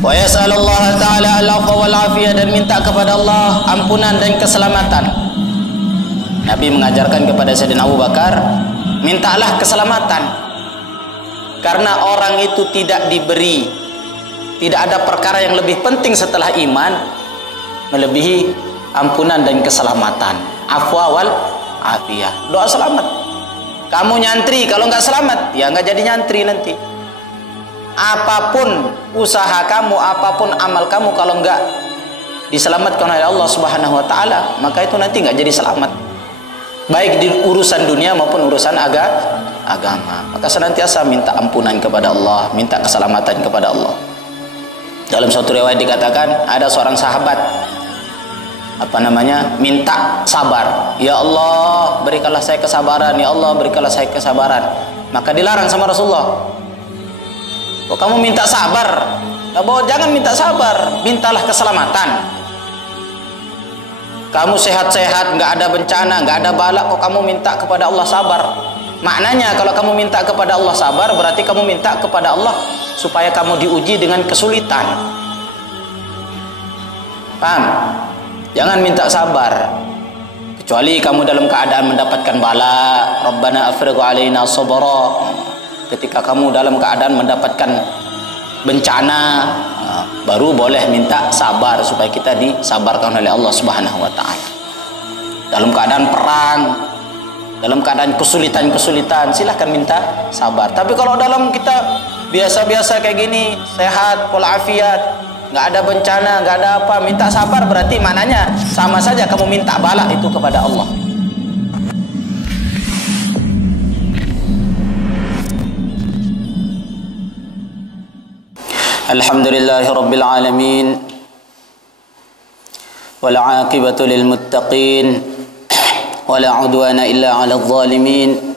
Wa yas'alullaha ta'ala al-'afwa wal 'afiyah, dan minta kepada Allah ampunan dan keselamatan. Nabi mengajarkan kepada Sayyidina Abu Bakar, mintalah keselamatan. Karena orang itu tidak ada perkara yang lebih penting setelah iman melebihi ampunan dan keselamatan. Afwa wal 'afiyah. Doa selamat. Kamu nyantri, kalau nggak selamat, ya nggak jadi nyantri nanti. Apapun usaha kamu, apapun amal kamu, kalau enggak diselamatkan oleh Allah Subhanahu wa taala, maka itu nanti enggak jadi selamat. Baik di urusan dunia maupun urusan agama. Maka senantiasa minta ampunan kepada Allah, minta keselamatan kepada Allah. Dalam suatu riwayat dikatakan ada seorang sahabat minta sabar. Ya Allah, berikanlah saya kesabaran. Ya Allah, berikanlah saya kesabaran. Maka dilarang sama Rasulullah. Kok kamu minta sabar? Jangan minta sabar, mintalah keselamatan. Kamu sehat-sehat, nggak ada bencana, nggak ada bala, kok kamu minta kepada Allah sabar? Maknanya kalau kamu minta kepada Allah sabar, berarti kamu minta kepada Allah supaya kamu diuji dengan kesulitan. Paham? Jangan minta sabar kecuali kamu dalam keadaan mendapatkan bala. Rabbana afrigh alaina sabra. Ketika kamu dalam keadaan mendapatkan bencana, baru boleh minta sabar supaya kita disabarkan oleh Allah Subhanahu wa taala. Dalam keadaan perang, dalam keadaan kesulitan-kesulitan, silahkan minta sabar. Tapi kalau dalam kita biasa-biasa kayak gini, sehat, walafiat, nggak ada bencana, nggak ada apa, minta sabar, berarti maknanya sama saja kamu minta bala itu kepada Allah. Alhamdulillahi rabbil alamin, wal 'aqibatu lil muttaqin, wala 'udwana illa 'alal zalimin.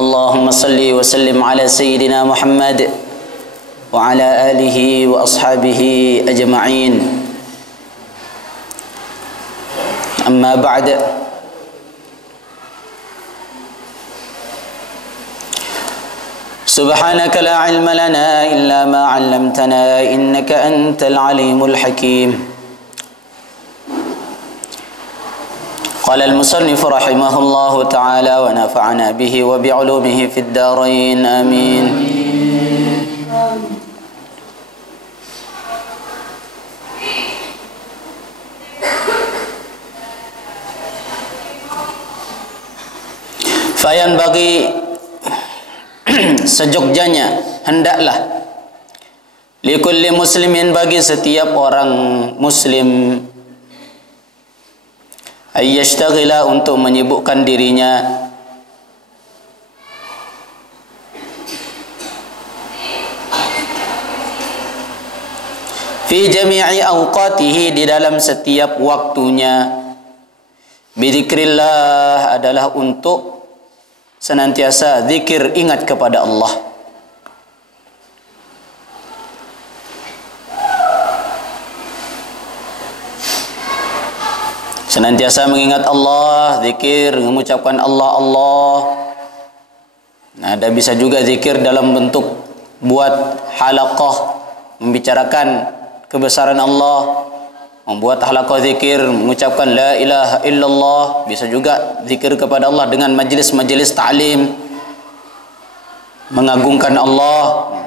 Allahumma salli wa sallim ala sayyidina Muhammad wa ala alihi wa ashabihi ajma'in. Amma ba'd. سبحانك لا علم لنا إلا ما علمتنا إنك أنت العليم الحكيم. قال المصنف رحمه الله تعالى ونفعنا به وبعلومه في الدارين آمين. فينبغي sejogjanya, hendaklah likulli muslimin, bagi setiap orang muslim, ayyashtaghila, untuk menyibukkan dirinya fi jami'i awqatihi, di dalam setiap waktunya, bidzikrillah, adalah untuk senantiasa zikir, ingat kepada Allah. Senantiasa mengingat Allah, zikir, mengucapkan Allah, Allah. Nah, ada bisa juga zikir dalam bentuk buat halaqah, membicarakan kebesaran Allah, membuat halaqah zikir, mengucapkan la ilaha illallah. Bisa juga zikir kepada Allah dengan majlis-majlis ta'lim, mengagungkan Allah.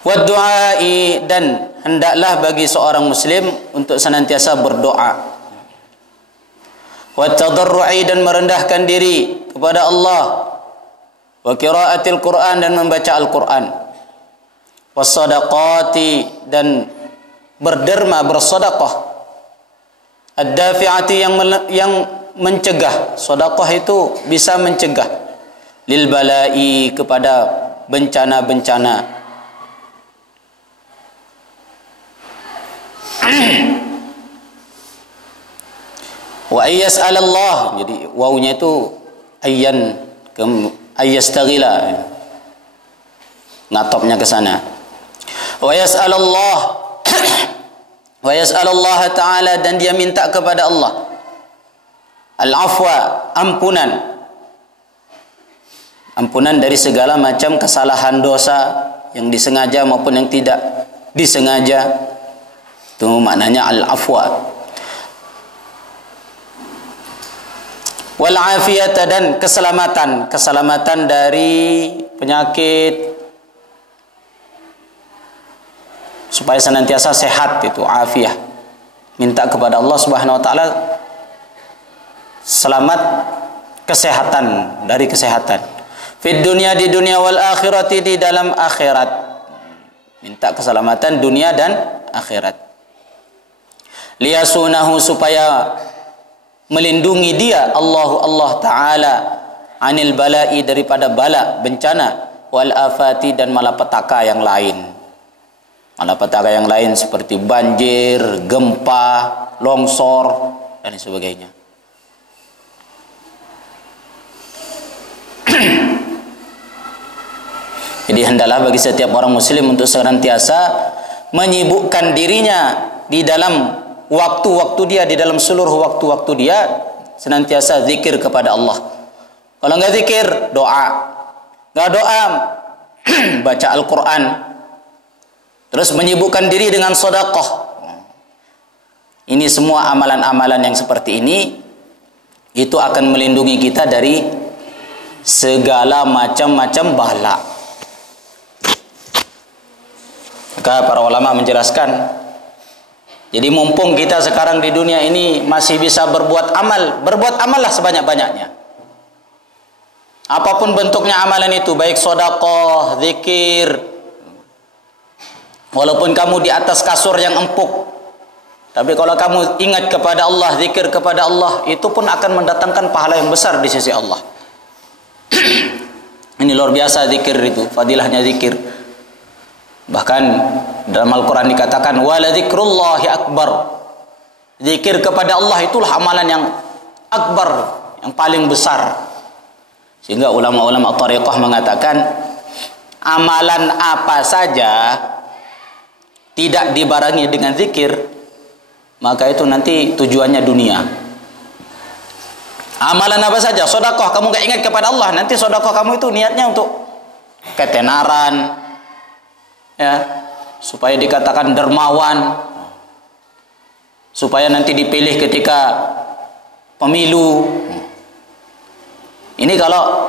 Wa du'ai, dan hendaklah bagi seorang muslim untuk senantiasa berdoa. Wa tadarru'i, dan merendahkan diri kepada Allah. Wa qiraatil Qur'an, dan membaca Al-Qur'an. Wassadaqati, dan berderma, bersedekah. Ad-dafi'ati, yang mencegah. Sedekah itu bisa mencegah. Lil bala'i, kepada bencana-bencana. Wa ayyas'alallah, jadi wawunya itu ayyastaghila, ngatopnya ke sana. Wa yas'alallah wa yas'alallah ta'ala, dan dia minta kepada Allah al-afwa, ampunan. ampunan dari segala macam kesalahan dosa yang disengaja maupun yang tidak disengaja. Itu maknanya al-afwa. Wal afiyata, dan keselamatan dari penyakit, supaya senantiasa sehat, itu afiyah. Minta kepada Allah Subhanahu wa taala selamat kesehatan, dari kesehatan. Fid dunya, di dunia, wal akhirati, di dalam akhirat. Minta keselamatan dunia dan akhirat. Liyasunahu, supaya melindungi dia Allah Ta'ala anil bala'i, daripada bala, bencana, wal afati, dan malapetaka yang lain. Malapetaka yang lain seperti banjir, gempa, longsor, dan sebagainya. Jadi hendaklah bagi setiap orang muslim untuk senantiasa menyibukkan dirinya di dalam waktu-waktu dia, di dalam seluruh waktu-waktu dia, senantiasa zikir kepada Allah. Kalau enggak zikir, doa. Enggak doa, baca Al-Quran. Terus menyibukkan diri dengan sedekah. Ini semua amalan-amalan yang seperti ini, itu akan melindungi kita dari segala macam-macam bala. Maka para ulama menjelaskan, jadi mumpung kita sekarang di dunia ini masih bisa berbuat amal, berbuat amallah sebanyak-banyaknya. Apapun bentuknya amalan itu, baik sedekah, zikir. Walaupun kamu di atas kasur yang empuk, tapi kalau kamu ingat kepada Allah, zikir kepada Allah, itu pun akan mendatangkan pahala yang besar di sisi Allah. Ini luar biasa zikir itu, fadilahnya zikir. Bahkan dalam Al-Quran dikatakan wala dzikrullahi akbar. Zikir kepada Allah itulah amalan yang akbar, yang paling besar. Sehingga ulama-ulama thariqah mengatakan amalan apa saja tidak dibarengi dengan zikir, maka itu nanti tujuannya dunia. Amalan apa saja, sedekah, kamu gak ingat kepada Allah, nanti sedekah kamu itu niatnya untuk ketenaran, ya, supaya dikatakan dermawan, supaya nanti dipilih ketika pemilu. Ini kalau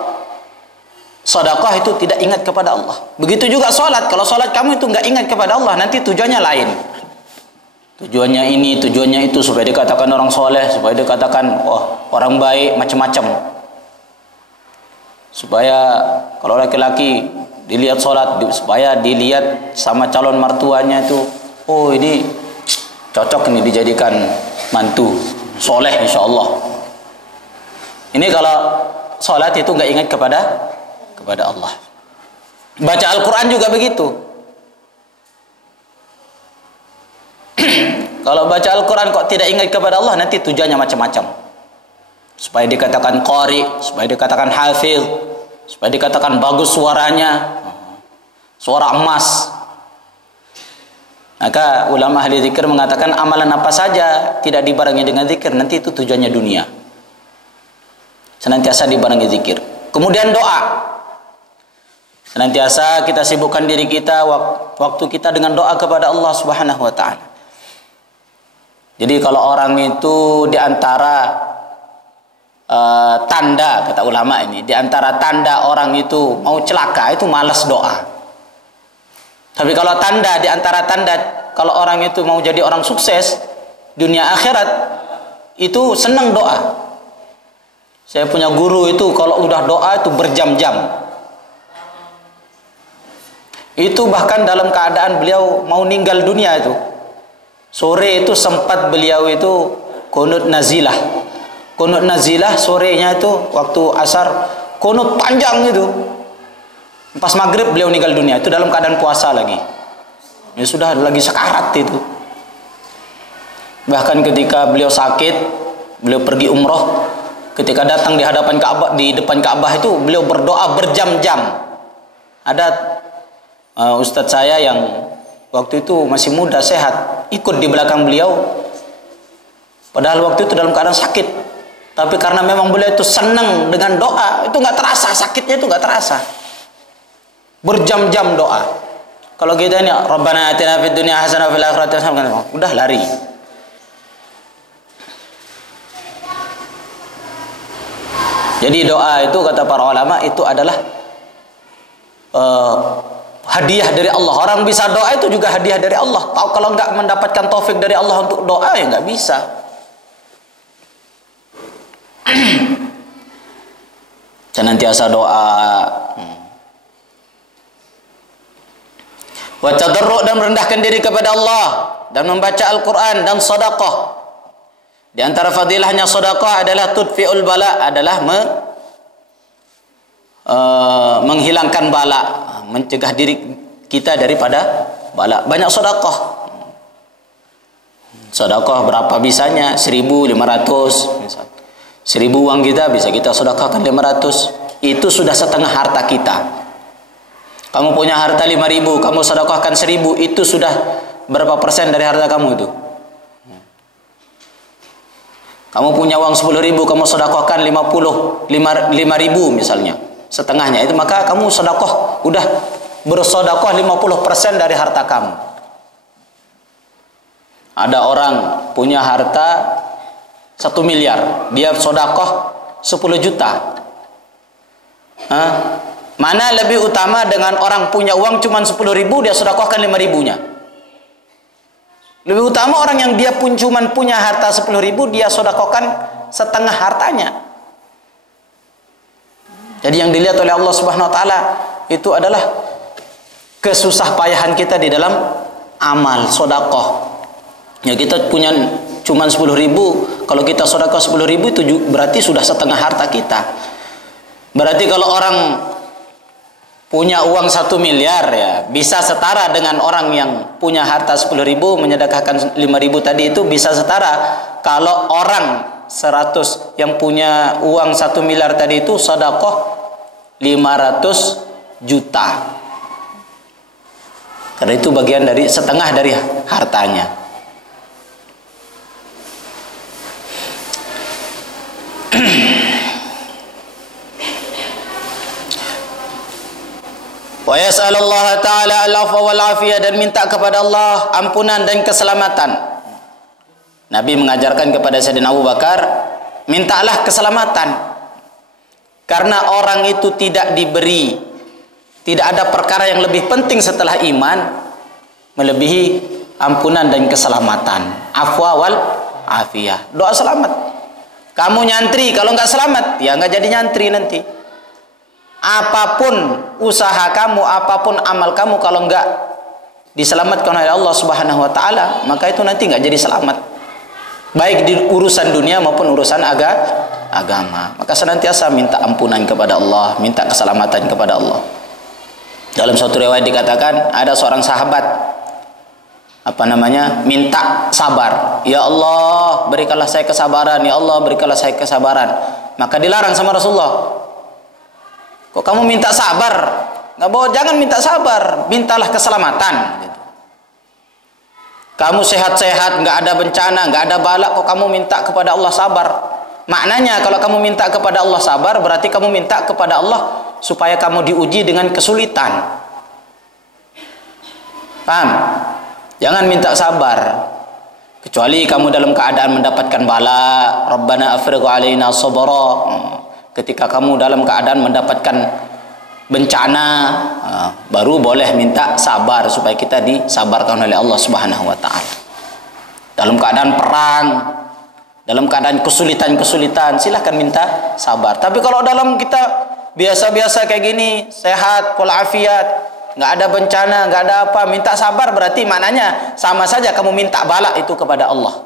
sedekah itu tidak ingat kepada Allah. Begitu juga sholat. Kalau sholat kamu itu nggak ingat kepada Allah, nanti tujuannya lain. Tujuannya ini, tujuannya itu, supaya dikatakan orang soleh, supaya dikatakan orang baik, macam-macam. Supaya kalau laki-laki dilihat sholat, supaya dilihat sama calon mertuanya itu, oh ini cocok ini dijadikan mantu, soleh insya Allah. Ini kalau sholat itu nggak ingat kepada Allah. Baca Al-Quran juga begitu. Kalau baca Al-Quran kok tidak ingat kepada Allah, nanti tujuannya macam-macam. Supaya dikatakan qari, supaya dikatakan hafiz, supaya dikatakan bagus suaranya, suara emas. Maka ulama ahli zikir mengatakan amalan apa saja tidak dibarengi dengan zikir, nanti itu tujuannya dunia. Senantiasa dibarengi zikir. Kemudian doa. Senantiasa kita sibukkan diri kita, waktu kita dengan doa kepada Allah Subhanahu wa ta'ala. Jadi kalau orang itu diantara tanda, kata ulama ini, diantara tanda orang itu mau celaka itu malas doa. Tapi kalau tanda, diantara tanda kalau orang itu mau jadi orang sukses dunia akhirat, itu senang doa. Saya punya guru itu kalau udah doa itu berjam-jam. Itu bahkan dalam keadaan beliau mau meninggal dunia itu, sore itu sempat beliau itu qunut nazilah. Qunut nazilah sorenya itu waktu asar, qunut panjang itu. Pas maghrib beliau meninggal dunia, itu dalam keadaan puasa lagi. Ya sudah lagi sekarat itu. Bahkan ketika beliau sakit, beliau pergi umroh, ketika datang di hadapan Ka'bah, di depan Ka'bah itu beliau berdoa berjam-jam. Ada ustadz saya yang waktu itu masih muda, sehat, ikut di belakang beliau. Padahal waktu itu dalam keadaan sakit. Tapi karena memang beliau itu senang dengan doa, itu nggak terasa, sakitnya itu nggak terasa. Berjam-jam doa. Kalau kita ini, Rabbana atina fid dunya hasanah wa fil akhirati hasanah, udah lari. Jadi doa itu kata para ulama itu adalah hadiah dari Allah. Orang bisa doa itu juga hadiah dari Allah. Tahu kalau nggak mendapatkan taufik dari Allah untuk doa ya nggak bisa. Senantiasa doa. Wa tadarru' dan merendahkan diri kepada Allah dan membaca Al-Qur'an dan sedekah. Di antara fadilahnya sedekah adalah tudfi'ul bala, adalah menghilangkan bala, mencegah diri kita daripada bala. Banyak sedekah. Sedekah berapa bisanya? 1.500 misal. 1.000 uang kita bisa kita sedekahkan 500. Itu sudah setengah harta kita. Kamu punya harta 5.000, kamu sedekahkan 1.000, itu sudah berapa persen dari harta kamu itu? Kamu punya uang 10.000, kamu sedekahkan 5.000 misalnya, setengahnya itu, maka kamu sedekah, udah bersedekah 50% dari harta kamu. Ada orang punya harta 1 miliar, dia sedekah 10 juta. Mana lebih utama dengan orang punya uang cuma 10.000, dia sedekahkan 5.000-nya? Lebih utama orang yang dia pun cuma punya harta 10.000, dia sedekahkan setengah hartanya. Jadi yang dilihat oleh Allah Subhanahu wa taala itu adalah kesusah payahan kita di dalam amal sedekah. Ya, kita punya cuma 10.000, kalau kita sedekah 10.000 itu berarti sudah setengah harta kita. Berarti kalau orang punya uang 1 miliar ya bisa setara dengan orang yang punya harta 10.000 menyedekahkan 5.000 tadi, itu bisa setara. Kalau orang 100 yang punya uang 1 miliar tadi itu sedekah 500 juta. Karena itu bagian dari setengah dari hartanya. Wa yas'alullah ta'ala al-'afwa wal 'afiyah, dan minta kepada Allah ampunan dan keselamatan. Nabi mengajarkan kepada Sayyidina Abu Bakar, mintalah keselamatan. Karena orang itu tidak ada perkara yang lebih penting setelah iman melebihi ampunan dan keselamatan. Afwa wal 'afiyah. Doa selamat. Kamu nyantri, kalau nggak selamat ya nggak jadi nyantri nanti. Apapun usaha kamu, apapun amal kamu, kalau enggak diselamatkan oleh Allah Subhanahu wa taala, maka itu nanti enggak jadi selamat. Baik di urusan dunia maupun urusan agama. Maka senantiasa minta ampunan kepada Allah, minta keselamatan kepada Allah. Dalam suatu riwayat dikatakan ada seorang sahabat minta sabar. Ya Allah, berikanlah saya kesabaran. Ya Allah, berikanlah saya kesabaran. Maka dilarang sama Rasulullah. Kok kamu minta sabar? Nggak boleh, jangan minta sabar, mintalah keselamatan. Kamu sehat-sehat, nggak ada bencana, nggak ada bala, kok kamu minta kepada Allah sabar? Maknanya kalau kamu minta kepada Allah sabar, berarti kamu minta kepada Allah supaya kamu diuji dengan kesulitan. Paham? Jangan minta sabar, kecuali kamu dalam keadaan mendapatkan bala. Rabbana afrigh alaina sabra. Ketika kamu dalam keadaan mendapatkan bencana, baru boleh minta sabar supaya kita disabarkan oleh Allah Subhanahu wa taala. Dalam keadaan perang, dalam keadaan kesulitan-kesulitan, silahkan minta sabar. Tapi kalau dalam kita biasa-biasa kayak gini, sehat, walafiat, nggak ada bencana, nggak ada apa, minta sabar, berarti maknanya sama saja kamu minta bala itu kepada Allah.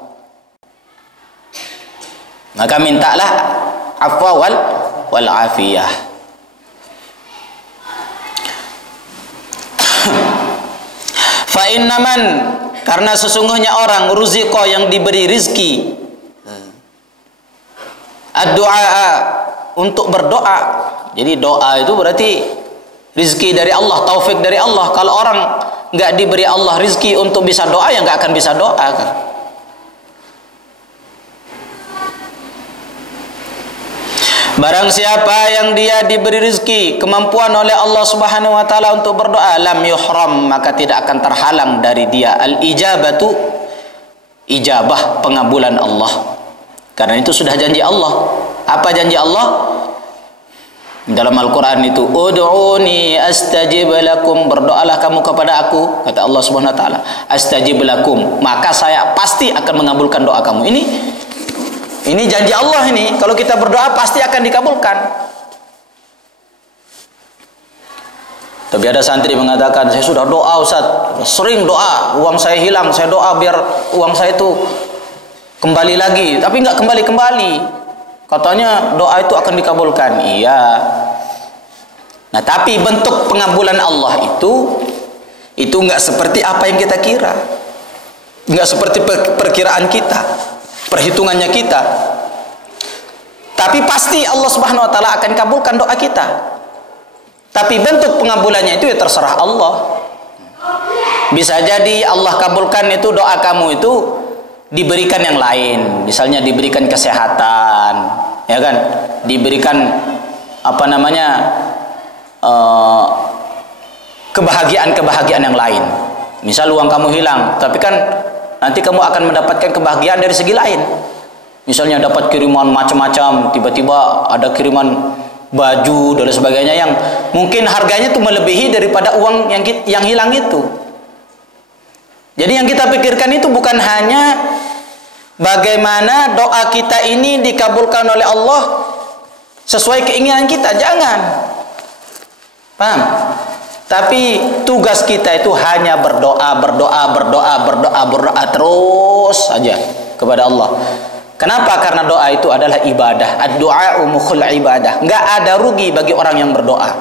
Maka mintalah afwa wal afiyah. Fa innaman, karena sesungguhnya orang ruziqa, yang diberi rizki, ad-du'a, untuk berdoa. Jadi doa itu berarti rizki dari Allah, taufik dari Allah. Kalau orang nggak diberi Allah rizki untuk bisa doa, ya nggak akan bisa doa kan. Barang siapa yang dia diberi rezeki, kemampuan oleh Allah Subhanahu wa taala untuk berdoa, lam yuhram, maka tidak akan terhalang dari dia al-ijabatu, ijabah, pengabulan Allah. Karena itu sudah janji Allah. Apa janji Allah? Dalam Al-Quran itu, ud'uni astajib lakum, berdoalah kamu kepada aku, kata Allah Subhanahu wa taala, astajib lakum, maka saya pasti akan mengabulkan doa kamu. Ini janji Allah ini. Kalau kita berdoa pasti akan dikabulkan. Tapi ada santri mengatakan, saya sudah doa Ustaz, sering doa, uang saya hilang, saya doa biar uang saya itu kembali lagi, tapi nggak kembali-kembali. Katanya doa itu akan dikabulkan. Iya. Nah, tapi bentuk pengabulan Allah itu nggak seperti apa yang kita kira, nggak seperti perkiraan kita, perhitungannya kita. Tapi pasti Allah Subhanahu wa taala akan kabulkan doa kita. Tapi bentuk pengabulannya itu ya terserah Allah. Bisa jadi Allah kabulkan itu doa kamu itu diberikan yang lain, misalnya diberikan kesehatan, ya kan, diberikan kebahagiaan yang lain. Misal uang kamu hilang, tapi kan nanti kamu akan mendapatkan kebahagiaan dari segi lain. Misalnya dapat kiriman macam-macam, tiba-tiba ada kiriman baju dan sebagainya yang mungkin harganya itu melebihi daripada uang yang hilang itu. Jadi yang kita pikirkan itu bukan hanya bagaimana doa kita ini dikabulkan oleh Allah sesuai keinginan kita, jangan. Paham? Tapi tugas kita itu hanya berdoa terus saja kepada Allah. Kenapa? Karena doa itu adalah ibadah. Ad-du'a mukhul ibadah. Enggak ada rugi bagi orang yang berdoa.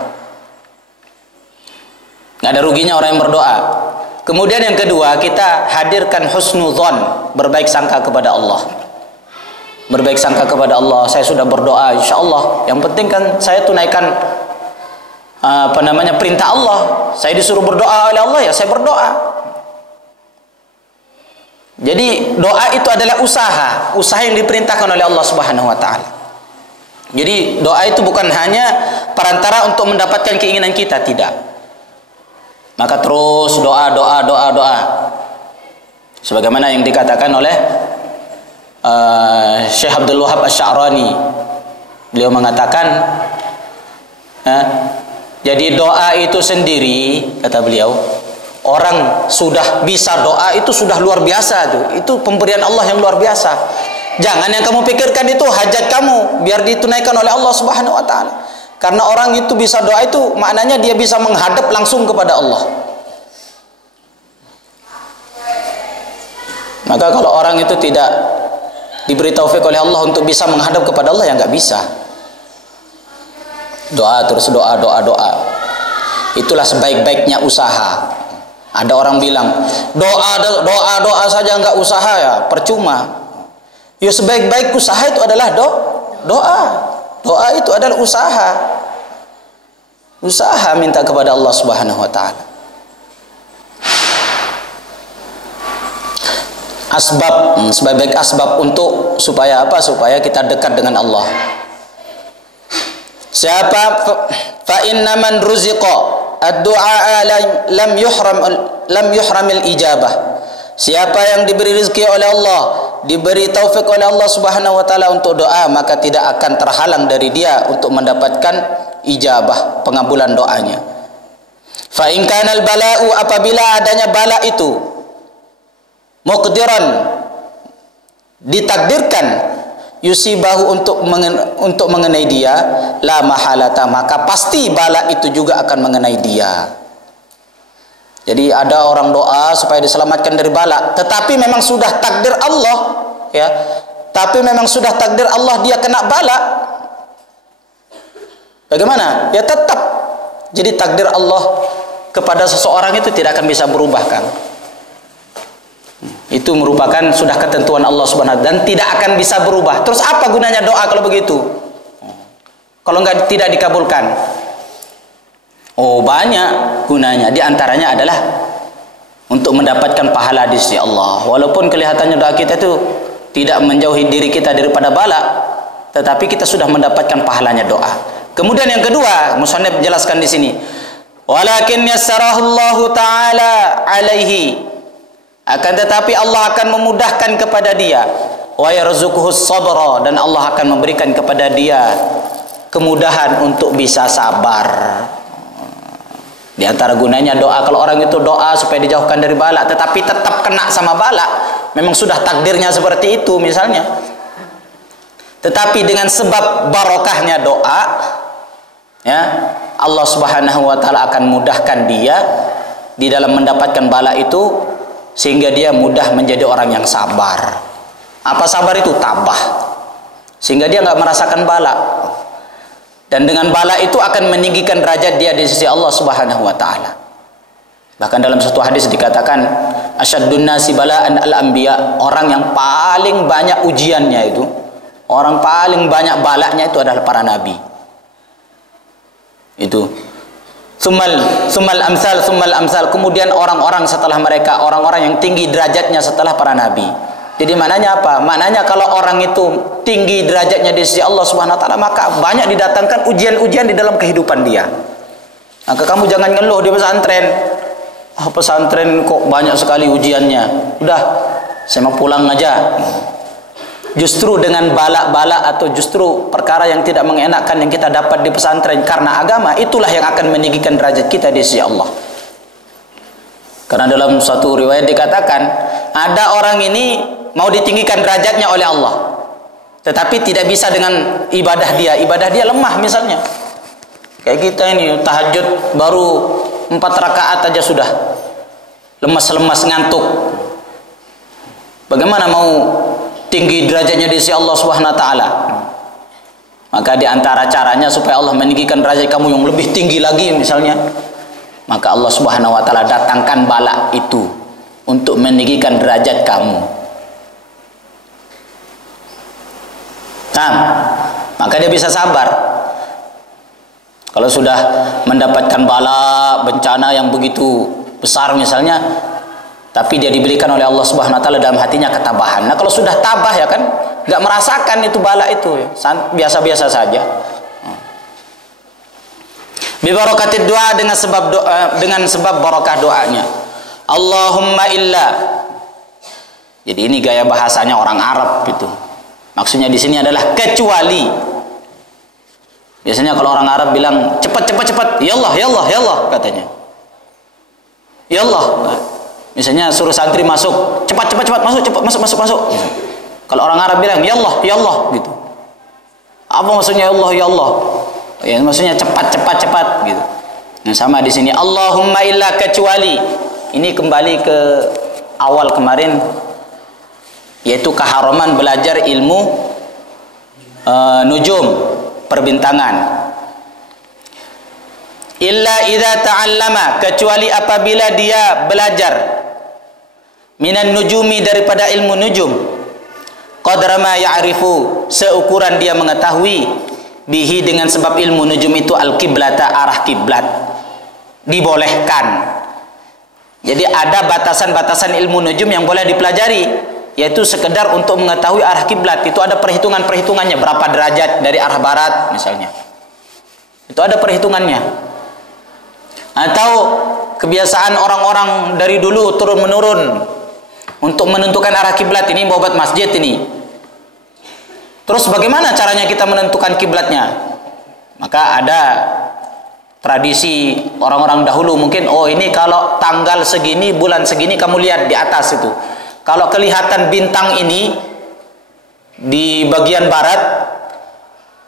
Enggak ada ruginya orang yang berdoa. Kemudian yang kedua, kita hadirkan husnudzon, berbaik sangka kepada Allah. Berbaik sangka kepada Allah. Saya sudah berdoa, insyaallah. Yang penting kan saya tunaikan perintah Allah. Saya disuruh berdoa oleh Allah, ya saya berdoa. Jadi doa itu adalah usaha yang diperintahkan oleh Allah Subhanahu wa taala. Jadi doa itu bukan hanya perantara untuk mendapatkan keinginan kita, tidak. Maka terus doa. Sebagaimana yang dikatakan oleh Syekh Abdul Wahab Asy-Sya'rani. Beliau mengatakan, jadi doa itu sendiri, kata beliau, orang sudah bisa doa itu sudah luar biasa tuh. Itu pemberian Allah yang luar biasa. Jangan yang kamu pikirkan itu hajat kamu biar ditunaikan oleh Allah Subhanahu wa taala. Karena orang itu bisa doa itu maknanya dia bisa menghadap langsung kepada Allah. Maka kalau orang itu tidak diberi taufik oleh Allah untuk bisa menghadap kepada Allah, ya nggak bisa. Doa terus doa. Itulah sebaik-baiknya usaha. Ada orang bilang doa saja nggak usaha, ya percuma. Ya sebaik-baik usaha itu adalah doa. Doa itu adalah usaha. Usaha minta kepada Allah Subhanahu wa taala. Sebaik-baik asbab untuk supaya apa? Supaya kita dekat dengan Allah. Siapa fa inna man ruziqa ad-du'a lam yuhramil ijabah. Siapa yang diberi rezeki oleh Allah, diberi taufik oleh Allah Subhanahu wa taala untuk doa, maka tidak akan terhalang dari dia untuk mendapatkan ijabah, pengabulan doanya. Fa in kana al-bala'u, apabila adanya bala itu muqdiran, ditakdirkan, yusibahu untuk mengenai dia, la mahalata, maka pasti bala itu juga akan mengenai dia. Jadi ada orang doa supaya diselamatkan dari bala, tetapi memang sudah takdir Allah, ya. Tapi memang sudah takdir Allah dia kena bala. Bagaimana? Ya tetap. Jadi takdir Allah kepada seseorang itu tidak akan bisa berubah, kan? Itu merupakan sudah ketentuan Allah Subhanahu wa taala dan tidak akan bisa berubah. Terus apa gunanya doa kalau begitu? Kalau tidak dikabulkan? Oh, banyak gunanya. Di antaranya adalah untuk mendapatkan pahala di sisi Allah. Walaupun kelihatannya doa kita itu tidak menjauhi diri kita daripada bala, tetapi kita sudah mendapatkan pahalanya doa. Kemudian yang kedua, musannif menjelaskan di sini, walakin yassarahullahu taala alaihi, akan tetapi Allah akan memudahkan kepada dia, wa yarzuquhus sabra, dan Allah akan memberikan kepada dia kemudahan untuk bisa sabar. Di antara gunanya doa, kalau orang itu doa supaya dijauhkan dari bala tetapi tetap kena sama bala, memang sudah takdirnya seperti itu misalnya. Tetapi dengan sebab barokahnya doa, ya, Allah Subhanahu wa taala akan mudahkan dia di dalam mendapatkan bala itu, sehingga dia mudah menjadi orang yang sabar. Apa sabar itu? Tabah. Sehingga dia nggak merasakan bala. Dan dengan bala itu akan meninggikan derajat dia di sisi Allah Subhanahu wa taala. Bahkan dalam satu hadis dikatakan, asyaddun nasi bala'an al-anbiya, orang yang paling banyak ujiannya itu, orang paling banyak balaknya itu adalah para nabi. Itu summal amsal, kemudian orang-orang setelah mereka, orang-orang yang tinggi derajatnya setelah para nabi. Jadi maknanya apa? Maknanya kalau orang itu tinggi derajatnya di sisi Allah Subhanahu wa taala, maka banyak didatangkan ujian-ujian di dalam kehidupan dia. Maka kamu jangan ngeluh di pesantren. Oh, pesantren kok banyak sekali ujiannya. Udah, saya mau pulang aja. Justru dengan bala-bala atau justru perkara yang tidak mengenakan yang kita dapat di pesantren karena agama, itulah yang akan meninggikan derajat kita di sisi Allah. Karena dalam suatu riwayat dikatakan, ada orang ini mau ditinggikan derajatnya oleh Allah, tetapi tidak bisa dengan ibadah dia lemah misalnya. Kayak kita ini tahajud baru 4 rakaat aja sudah lemas-lemas ngantuk. Bagaimana mau tinggi derajatnya di sisi Allah Subhanahu wa taala? Maka di antara caranya supaya Allah meninggikan derajat kamu yang lebih tinggi lagi misalnya, maka Allah Subhanahu wa taala datangkan bala itu untuk meninggikan derajat kamu. Nah, maka dia bisa sabar. Kalau sudah mendapatkan bala, bencana yang begitu besar misalnya, tapi dia diberikan oleh Allah Subhanahu wa taala dalam hatinya ketabahan. Nah, kalau sudah tabah ya kan, nggak merasakan itu bala itu, biasa-biasa saja. Bi barakatid doa, dengan sebab doa, dengan sebab barakah doanya. Allahumma illa. Jadi ini gaya bahasanya orang Arab itu. Maksudnya di sini adalah kecuali. Biasanya kalau orang Arab bilang cepat, ya Allah katanya. Ya Allah. Misalnya suruh santri masuk, cepat masuk. Kalau orang Arab bilang ya Allah gitu. Apa maksudnya ya Allah? Ya maksudnya cepat gitu. Nah, sama di sini Allahumma illa, kecuali. Ini kembali ke awal kemarin, yaitu keharaman belajar ilmu nujum, perbintangan. Illa idza ta'allama, kecuali apabila dia belajar minan nujumi, daripada ilmu nujum, qadra ma ya'rifu, seukuran dia mengetahui, bihi, dengan sebab ilmu nujum itu al-qiblata, arah kiblat. Dibolehkan. Jadi ada batasan-batasan ilmu nujum yang boleh dipelajari, yaitu sekedar untuk mengetahui arah kiblat. Itu ada perhitungannya, berapa derajat dari arah barat misalnya. Itu ada perhitungannya. Atau kebiasaan orang-orang dari dulu turun menurun untuk menentukan arah kiblat, ini buat masjid ini. Terus bagaimana caranya kita menentukan kiblatnya? Maka ada tradisi orang-orang dahulu, mungkin ini kalau tanggal segini, bulan segini, kamu lihat di atas itu. Kalau kelihatan bintang ini di bagian barat,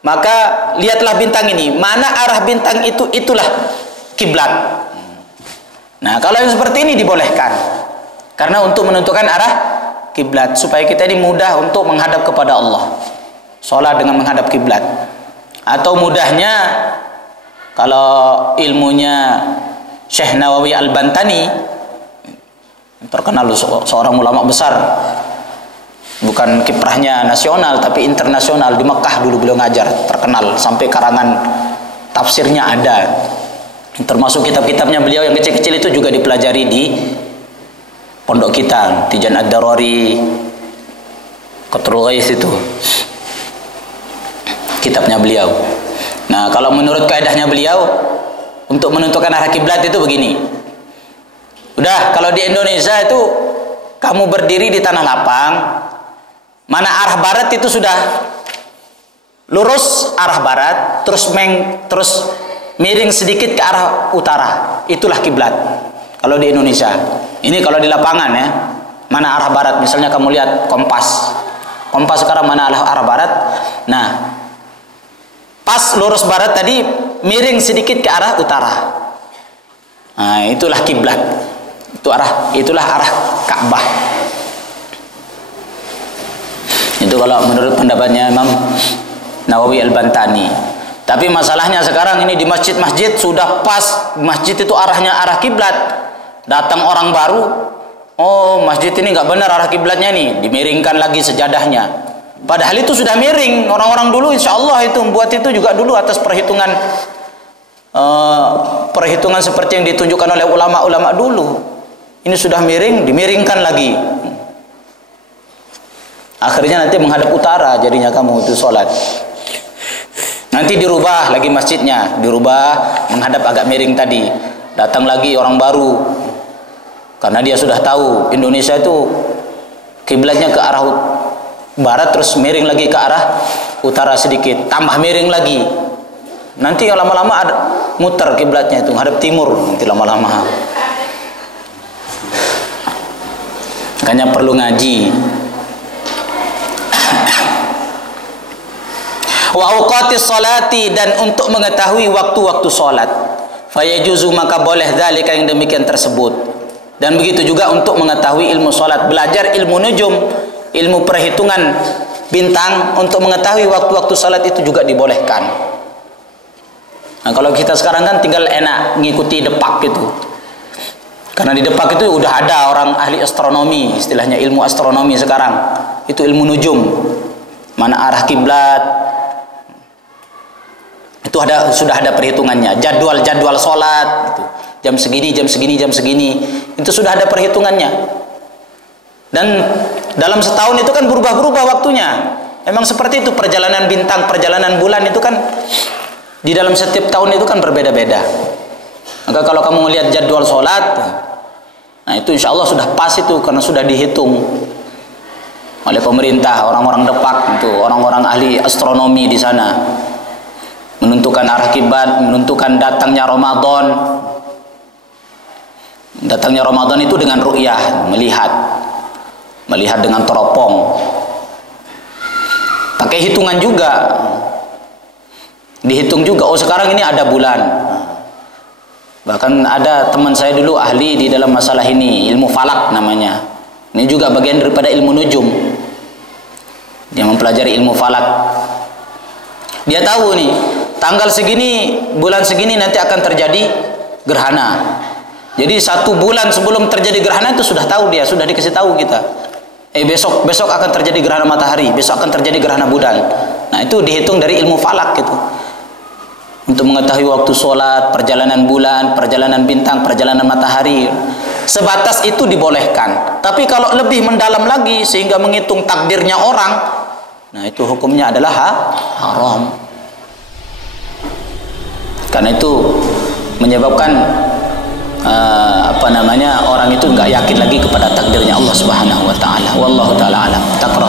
maka lihatlah bintang ini. Mana arah bintang itu, itulah kiblat. Nah, kalau yang seperti ini dibolehkan. Karena untuk menentukan arah kiblat, supaya kita ini mudah untuk menghadap kepada Allah. Sholat dengan menghadap kiblat. Atau mudahnya, kalau ilmunya Syekh Nawawi Al-Bantani, terkenal seorang ulama besar, bukan kiprahnya nasional tapi internasional, di Mekah dulu beliau ngajar, terkenal, sampai karangan tafsirnya ada, termasuk kitab-kitabnya beliau yang kecil-kecil itu juga dipelajari di pondok kita, Tijan Ad-Darari, Qatrul Ghais itu. kitabnya beliau. Nah, kalau menurut kaidahnya beliau untuk menentukan arah kiblat itu begini. Udah, kalau di Indonesia itu kamu berdiri di tanah lapang, mana arah barat itu sudah lurus arah barat, terus miring sedikit ke arah utara, itulah kiblat. Kalau di Indonesia, ini kalau di lapangan ya, mana arah barat, misalnya kamu lihat kompas sekarang mana arah barat, nah pas lurus barat tadi miring sedikit ke arah utara, nah itulah kiblat, itulah arah Ka'bah. Itu kalau menurut pendapatnya Imam Nawawi Al-Bantani. Tapi masalahnya sekarang ini di masjid-masjid sudah pas masjid itu arahnya arah kiblat. Datang orang baru, oh masjid ini nggak benar arah kiblatnya nih, dimiringkan lagi sejadahnya. Padahal itu sudah miring. Orang-orang dulu insya Allah itu membuat itu juga dulu atas perhitungan seperti yang ditunjukkan oleh ulama-ulama dulu. Ini sudah miring, dimiringkan lagi. Akhirnya nanti menghadap utara jadinya kamu itu sholat. Nanti dirubah lagi masjidnya, dirubah menghadap agak miring tadi. Datang lagi orang baru, karena dia sudah tahu Indonesia itu kiblatnya ke arah barat, terus miring lagi ke arah utara sedikit, tambah miring lagi. Nanti lama-lama ada muter kiblatnya itu menghadap timur, nanti lama-lama. Makanya perlu ngaji. Wa awqatis salati, dan untuk mengetahui waktu-waktu salat. Fayajuzu, maka boleh dzalika yang demikian tersebut. Dan begitu juga untuk mengetahui ilmu salat, belajar ilmu nujum, ilmu perhitungan bintang untuk mengetahui waktu-waktu salat itu juga dibolehkan. Nah, kalau kita sekarang kan tinggal enak ngikuti depak gitu. Karena di depak itu udah ada orang ahli astronomi, istilahnya ilmu astronomi sekarang. Itu ilmu nujum. Mana arah kiblat, itu sudah ada perhitungannya, jadwal sholat gitu. Jam segini itu sudah ada perhitungannya. Dan dalam setahun itu kan berubah-berubah waktunya. Memang seperti itu perjalanan bintang, perjalanan bulan itu kan di dalam setiap tahun itu kan berbeda-beda. Maka kalau kamu melihat jadwal sholat, nah itu insya Allah sudah pas itu, karena sudah dihitung oleh pemerintah, orang-orang depak itu, orang-orang ahli astronomi di sana. Menentukan arah kiblat, menentukan datangnya Ramadan. Datangnya Ramadan itu dengan ru'yah, melihat dengan teropong. Pakai hitungan juga, dihitung juga. Oh sekarang ini ada bulan. Bahkan ada teman saya dulu ahli di dalam masalah ini, ilmu falak namanya. Ini juga bagian daripada ilmu nujum. Dia mempelajari ilmu falak. Dia tahu nih, tanggal segini, bulan segini nanti akan terjadi gerhana. Jadi 1 bulan sebelum terjadi gerhana itu sudah tahu dia, sudah dikasih tahu kita. Besok akan terjadi gerhana matahari, besok akan terjadi gerhana bulan. Nah itu dihitung dari ilmu falak gitu. Untuk mengetahui waktu sholat, perjalanan bulan, perjalanan bintang, perjalanan matahari. Sebatas itu dibolehkan. Tapi kalau lebih mendalam lagi sehingga menghitung takdirnya orang, nah itu hukumnya adalah haram. Karena itu menyebabkan orang itu nggak yakin lagi kepada takdirnya Allah Subhanahu wa taala. Wallahu taala alam. Taqra.